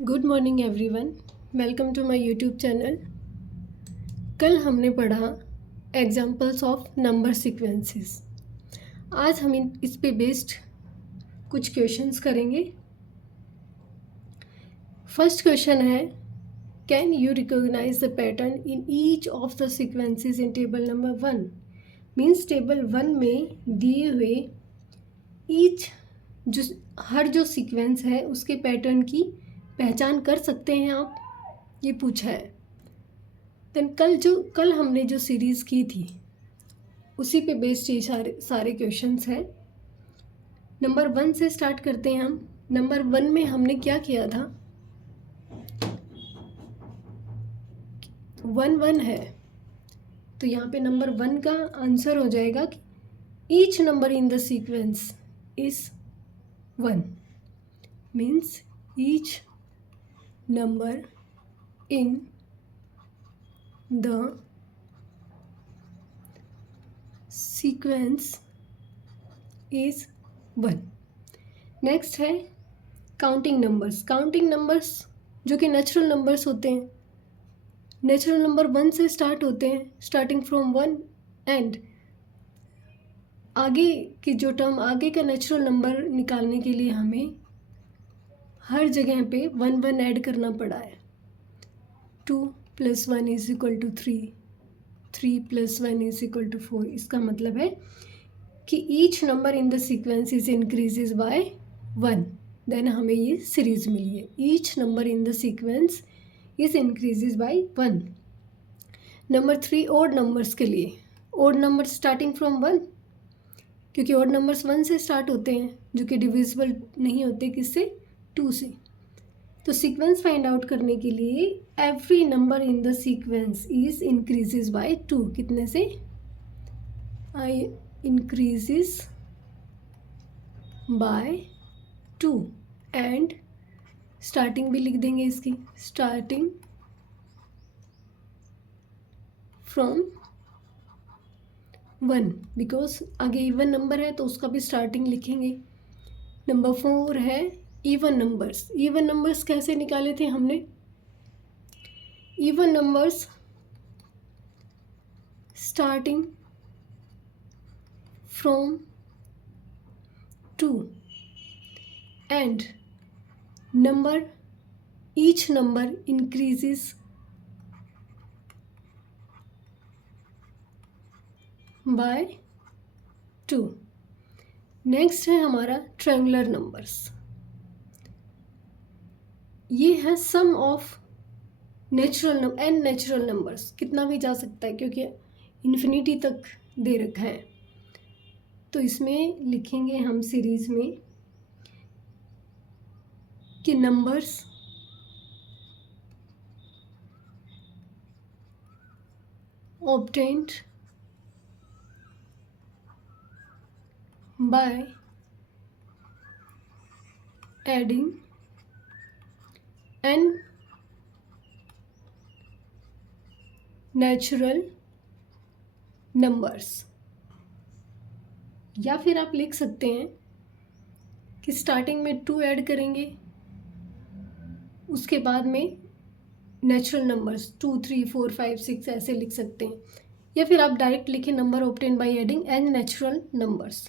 Good morning everyone, welcome to my YouTube channel. कल हमने पढ़ा एग्जांपल्स ऑफ नंबर सीक्वेंसेस। आज हम इस पे बेस्ड कुछ क्वेश्चंस करेंगे। फर्स्ट क्वेश्चन है, can you recognize the pattern in each of the sequences in table number 1। Means table 1 में दिए हुए ईच हर जो सीक्वेंस है उसके पैटर्न की पहचान कर सकते हैं आप, ये पूछा है। देन कल हमने जो सीरीज़ की थी उसी पे बेस्ड ये सारे क्वेश्चंस हैं। नंबर 1 से स्टार्ट करते हैं हम। नंबर 1 में हमने क्या किया था, 1 है, तो यहाँ पे नंबर 1 का आंसर हो जाएगा कि each number in the sequence is 1। Means each number in the sequence is 1। Next है काउंटिंग नंबर्स। काउंटिंग नंबर्स जो कि नेचुरल नंबर्स होते हैं, नेचुरल नंबर 1 से स्टार्ट होते हैं, स्टार्टिंग फ्रॉम 1 एंड आगे की जो टर्म आगे का नेचुरल नंबर निकालने के लिए हमें हर जगह पे 1 ऐड करना पड़ा है। 2 + 1 = 3, 3 + 1 = 4। इसका मतलब है कि each number in the sequence is increases by 1। Then हमें ये सीरीज मिली है, each number in the sequence is increases by 1। Number 3 odd numbers के लिए, ओड नंबर स्टार्टिंग फ्रॉम 1, क्योंकि ओड नंबर्स 1 से स्टार्ट होते हैं जो कि डिविजिबल नहीं होते, किससे, 2 से। तो सीक्वेंस फाइंड आउट करने के लिए every number in the sequence is increases bye 2। कितने से, आई इंक्रीजेज बाय 2 एंड स्टार्टिंग भी लिख देंगे इसकी, स्टार्टिंग फ्रॉम 1, बिकॉज आगे इवन नंबर है तो उसका भी स्टार्टिंग लिखेंगे। नंबर 4 है इवन नंबर्स। इवन नंबर्स कैसे निकाले थे हमने, even numbers starting from 2 and number each number increases by 2। Next है हमारा ट्रायंगुलर नंबर्स। ये है sum of natural and natural numbers, कितना भी जा सकता है क्योंकि इन्फिनिटी तक दे रखा है। तो इसमें लिखेंगे हम सीरीज में कि numbers obtained by adding n natural numbers। या फिर आप लिख सकते हैं कि स्टार्टिंग में 2 ऐड करेंगे, उसके बाद में नेचुरल नंबर्स 2, 3, 4, 5, 6 ऐसे लिख सकते हैं। या फिर आप डायरेक्ट लिखें number obtain by adding N natural numbers.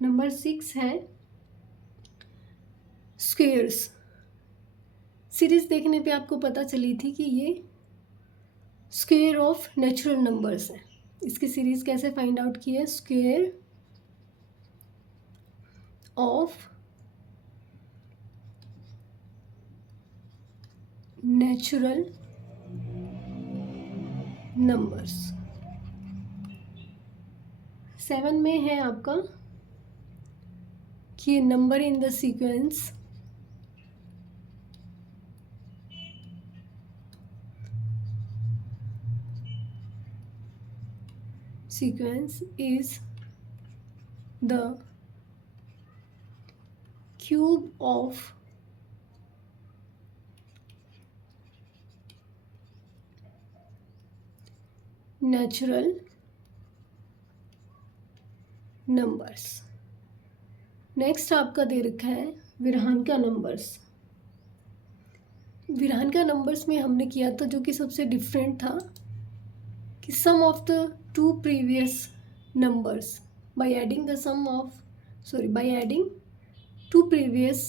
Number 6 है स्क्वेयर्स। सीरीज देखने पे आपको पता चली थी कि ये स्क्वेयर ऑफ नेचुरल नंबर्स है। इसकी सीरीज कैसे फाइंड आउट की है, स्क्वेयर ऑफ नेचुरल नंबर्स। 7 में है आपका कि number in the sequence is the cube of natural numbers। Next आपका दे रखा है विरहान का नंबर्स। विरहान का नंबर्स में हमने किया था जो कि सबसे डिफरेंट था कि sum of the two previous numbers by adding the sum of by adding two previous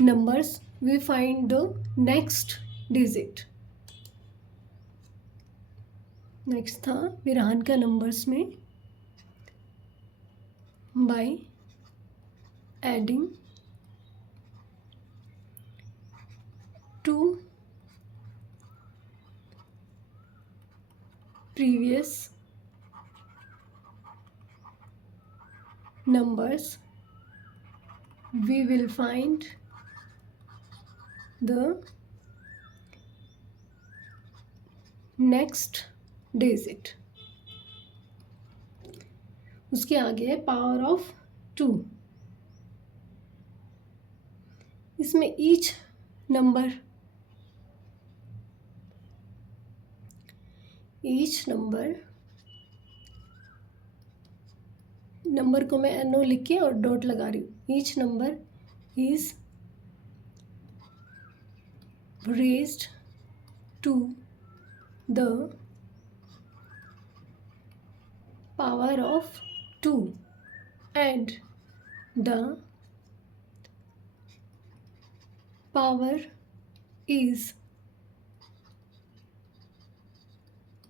numbers we find the next digit. Next था विरहान का नंबर्स में by adding two previous numbers we will find the next digit. उसके आगे है power of 2. इसमें each number को मैं NO लिख के और डॉट लगा रही हूँ. Each number is raised to the power of 2 and the power is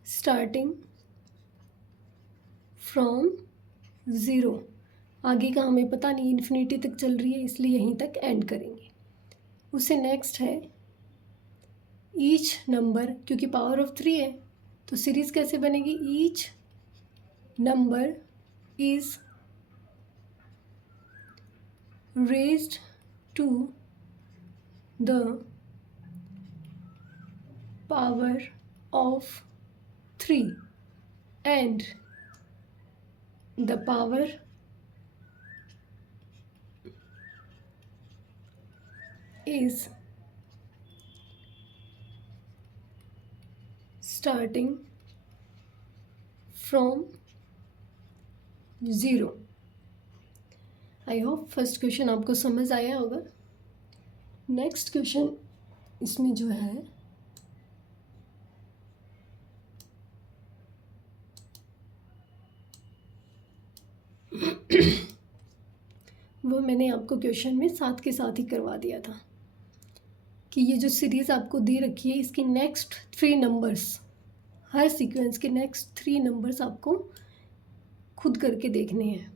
starting from 0. आगे का हमें पता नहीं, इन्फिनिटी तक चल रही है इसलिए यहीं तक एंड करेंगे. उससे नेक्स्ट है ईच नंबर, क्योंकि पावर ऑफ 3 है तो सीरीज़ कैसे बनेगी. Each number is raised to the power of 3 and the power is starting from 0. I hope first question आपको समझ आया होगा. नेक्स्ट क्वेश्चन इसमें जो है वो मैंने आपको क्वेश्चन में साथ के साथ ही करवा दिया था कि ये जो सीरीज़ आपको दे रखी है इसकी नेक्स्ट 3 नंबर्स, हर सीक्वेंस के नेक्स्ट 3 नंबर्स आपको खुद करके देखने हैं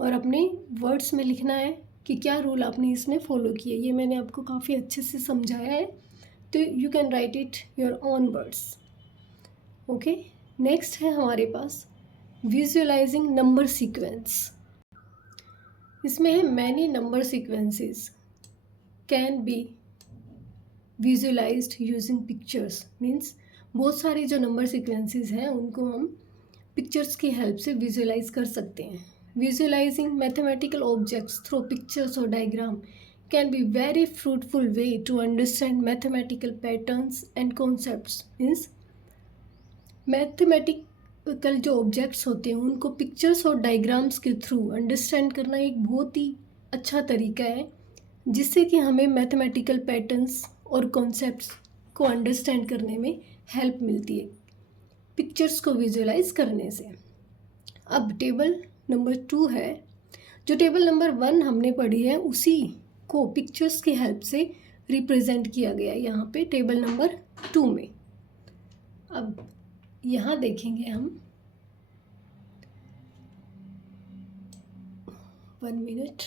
और अपने वर्ड्स में लिखना है कि क्या रूल आपने इसमें फॉलो किए. ये मैंने आपको काफ़ी अच्छे से समझाया है तो you can write it your own words. Okay, next है हमारे पास विजुअलाइजिंग नंबर सीक्वेंस. इसमें है many number sequences can be visualised using pictures. Means बहुत सारे जो नंबर सीक्वेंसेस हैं उनको हम पिक्चर्स की हेल्प से विजुअलाइज कर सकते हैं. Visualizing mathematical objects through pictures or diagram can be very fruitful way to understand mathematical patterns and concepts. Means mathematical जो ऑब्जेक्ट्स होते हैं उनको पिक्चर्स और डायग्राम्स के थ्रू अंडरस्टैंड करना एक बहुत ही अच्छा तरीका है जिससे कि हमें मैथमेटिकल पैटर्न्स और कॉन्सेप्ट्स को अंडरस्टैंड करने में हेल्प मिलती है पिक्चर्स को विजुअलाइज करने से. अब टेबल नंबर 2 है. जो टेबल नंबर 1 हमने पढ़ी है उसी को पिक्चर्स की हेल्प से रिप्रेजेंट किया गया है यहाँ पे टेबल नंबर 2 में. अब यहाँ देखेंगे हम 1 मिनट.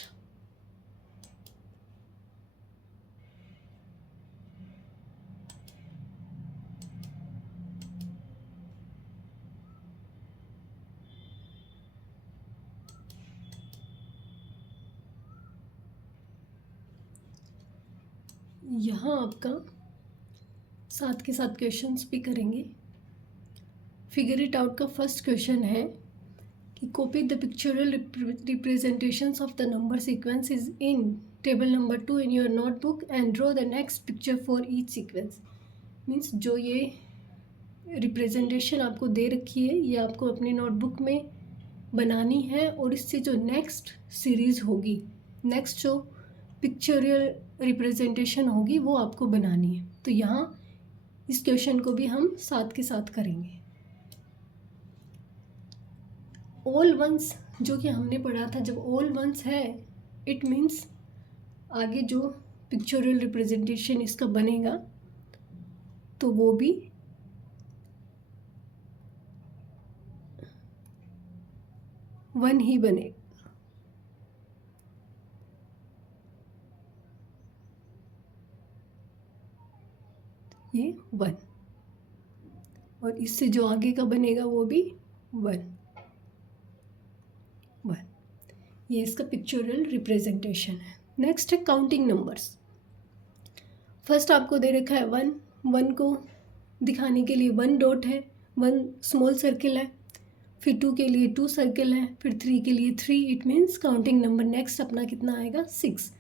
यहाँ आपका साथ के साथ क्वेश्चंस भी करेंगे. फिगर इट आउट का फर्स्ट क्वेश्चन है कि copy the pictorial representations of the number sequences in table number 2 in your notebook and draw the next picture for each sequence. Means जो ये रिप्रेजेंटेशन आपको दे रखी है ये आपको अपने नोटबुक में बनानी है और इससे जो नेक्स्ट सीरीज़ होगी, नेक्स्ट जो पिक्चरल रिप्रेजेंटेशन होगी वो आपको बनानी है। तो यहाँ इस क्वेश्चन को भी हम साथ के साथ करेंगे। ऑल वंस जो कि हमने पढ़ा था, जब ऑल वंस है इट मीन्स आगे जो पिक्चोरल रिप्रेजेंटेशन इसका बनेगा तो वो भी वन ही बनेगा। ये वन, और इससे जो आगे का बनेगा वो भी वन वन। ये इसका पिक्चोरल रिप्रेजेंटेशन है। नेक्स्ट है काउंटिंग नंबर्स। फर्स्ट आपको दे रखा है वन, वन को दिखाने के लिए वन डॉट है, वन स्मॉल सर्किल है, फिर टू के लिए टू सर्किल है, फिर थ्री के लिए three, it means counting number next अपना कितना आएगा, सिक्स।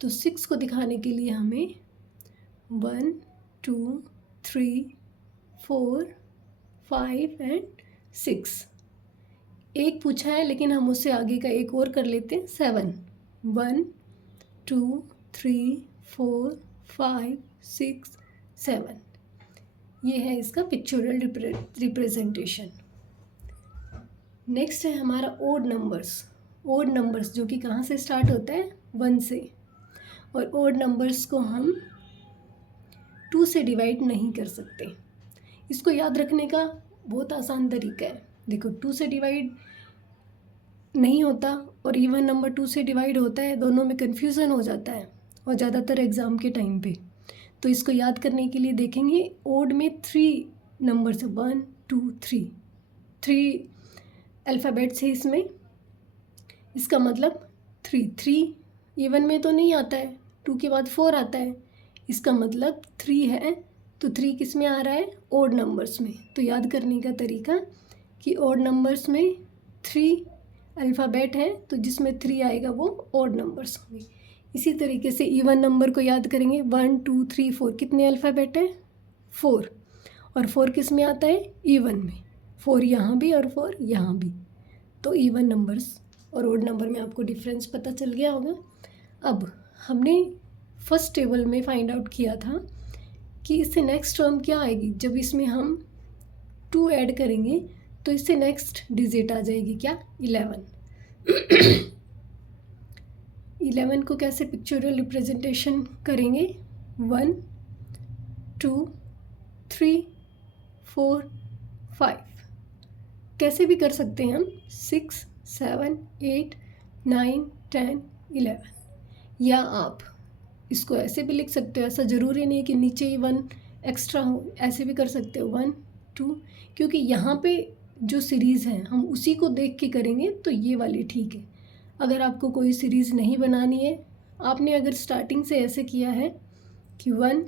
तो सिक्स को दिखाने के लिए हमें 1 2 3 4 5 एंड 6 एक पूछा है, लेकिन हम उससे आगे का एक और कर लेते हैं, 7 1 2 3 4 5 6 7। ये है इसका पिक्चोरल रिप्रेजेंटेशन। नेक्स्ट है हमारा ओड नंबर्स। ओड नंबर्स जो कि कहाँ से स्टार्ट होता है, 1 से, और ओड नंबर्स को हम 2 से डिवाइड नहीं कर सकते। इसको याद रखने का बहुत आसान तरीका है। देखो 2 से डिवाइड नहीं होता और इवन नंबर 2 से डिवाइड होता है, दोनों में कन्फ्यूज़न हो जाता है, और ज़्यादातर एग्ज़ाम के टाइम पे। तो इसको याद करने के लिए देखेंगे ओड में 3 नंबर्स, 1 2 3, 3 अल्फ़ाबेट्स है इसमें। इसका मतलब 3 इवन में तो नहीं आता है, 2 के बाद 4 आता है, इसका मतलब 3 है, तो 3 किस में आ रहा है, ओड नंबर्स में। तो याद करने का तरीका कि ओड नंबर्स में 3 अल्फ़ाबेट है, तो जिसमें 3 आएगा वो ओड नंबर्स होंगे। इसी तरीके से इवन नंबर को याद करेंगे, 1 2 3 4, कितने अल्फ़ाबेट है, 4, और 4 किस में आता है, इवन में। 4 यहाँ भी और 4 यहाँ भी, तो इवन नंबर्स और ओड नंबर में आपको डिफरेंस पता चल गया होगा। अब हमने फर्स्ट टेबल में फाइंड आउट किया था कि इससे नेक्स्ट टर्म क्या आएगी, जब इसमें हम 2 ऐड करेंगे तो इससे नेक्स्ट डिजिट आ जाएगी क्या, 11। 11 को कैसे पिक्चोरल रिप्रेजेंटेशन करेंगे, 1 2 3 4 5, कैसे भी कर सकते हैं हम, 6 7 8 9 10 11, या आप इसको ऐसे भी लिख सकते हो। ऐसा ज़रूरी नहीं कि नीचे ही 1 एक्स्ट्रा हो, ऐसे भी कर सकते हो 1 2, क्योंकि यहाँ पे जो सीरीज़ है हम उसी को देख के करेंगे, तो ये वाली ठीक है। अगर आपको कोई सीरीज़ नहीं बनानी है, आपने अगर स्टार्टिंग से ऐसे किया है कि 1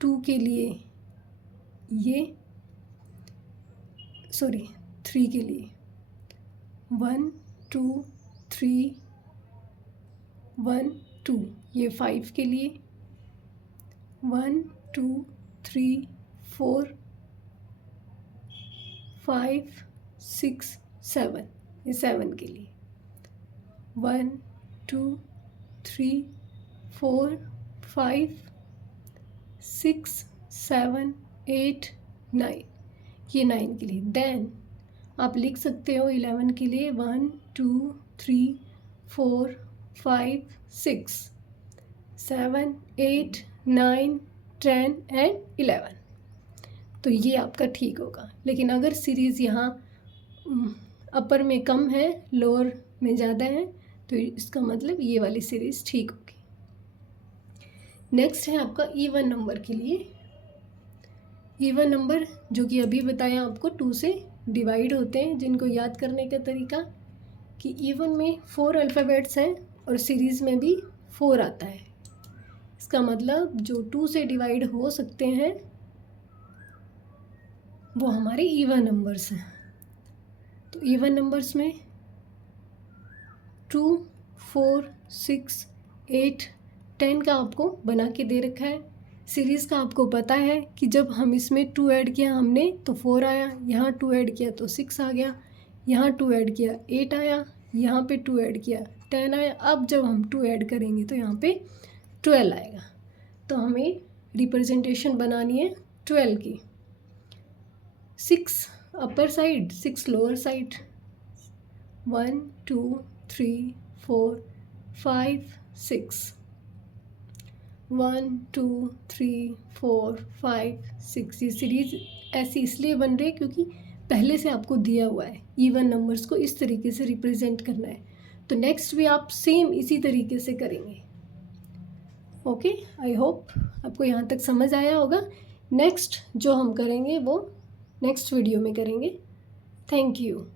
2 के लिए ये, सॉरी 3 के लिए 1 2 3 1 2, ये 5 के लिए 1 2 3 4 5 6 7, ये 7 के लिए 1 2 3 4 5 6 7 8 9, ये 9 के लिए। देन आप लिख सकते हो 11 के लिए 1 2 3 4 5 6 7 8 9 10 एंड 11, तो ये आपका ठीक होगा। लेकिन अगर सीरीज़ यहाँ अपर में कम है, लोअर में ज़्यादा है, तो इसका मतलब ये वाली सीरीज़ ठीक होगी। नेक्स्ट है आपका इवन नंबर के लिए। इवन नंबर जो कि अभी बताया आपको 2 से डिवाइड होते हैं, जिनको याद करने का तरीका कि इवन में 4 अल्फ़ाबेट्स हैं और सीरीज़ में भी 4 आता है। इसका मतलब जो 2 से डिवाइड हो सकते हैं वो हमारे इवन नंबर्स हैं। तो इवन नंबर्स में 2 4 6 8 10 का आपको बना के दे रखा है। सीरीज़ का आपको पता है कि जब हम इसमें 2 ऐड किया हमने तो 4 आया, यहाँ 2 ऐड किया तो 6 आ गया, यहाँ 2 ऐड किया 8 आया, यहाँ पे 2 ऐड किया 10 आया। अब जब हम 2 ऐड करेंगे तो यहाँ पे 12 आएगा। तो हमें रिप्रेजेंटेशन बनानी है 12 की। 6 अपर साइड, 6 लोअर साइड। 1 2 3 4 5 6। 1 2 3 4 5 6। ये सीरीज ऐसी इसलिए बन रही है क्योंकि पहले से आपको दिया हुआ है इवन नंबर्स को इस तरीके से रिप्रेजेंट करना है। तो नेक्स्ट भी आप सेम इसी तरीके से करेंगे। ओके, आई होप आपको यहाँ तक समझ आया होगा। नेक्स्ट जो हम करेंगे वो नेक्स्ट वीडियो में करेंगे। Thank you.